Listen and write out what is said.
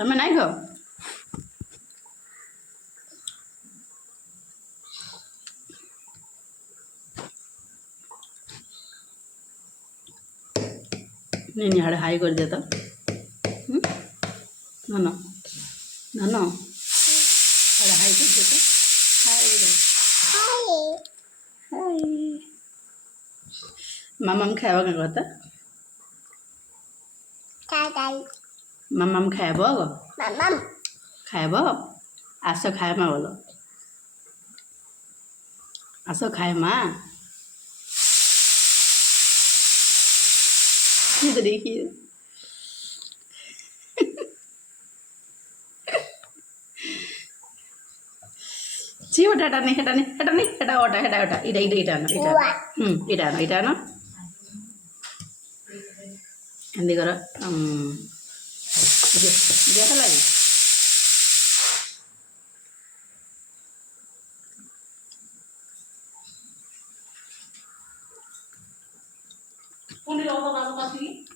तुम्हें नहीं खाओ नहीं हाड़े हाई कर दिया तो नानो नानो हाड़े हाई कर दिया तो हाई हाई मामा खाएगा क्या कहता मामा खाएब खाएब आस खाए माँ बोलो आस खाए माँ देखिए ची ओटा हटानी हटानी हटानी हटा ओटा हटा ओटा इटा इटा इटा इटा इटा इटा हिंदी करो जैसा लगे पुनी लोगों का काम करती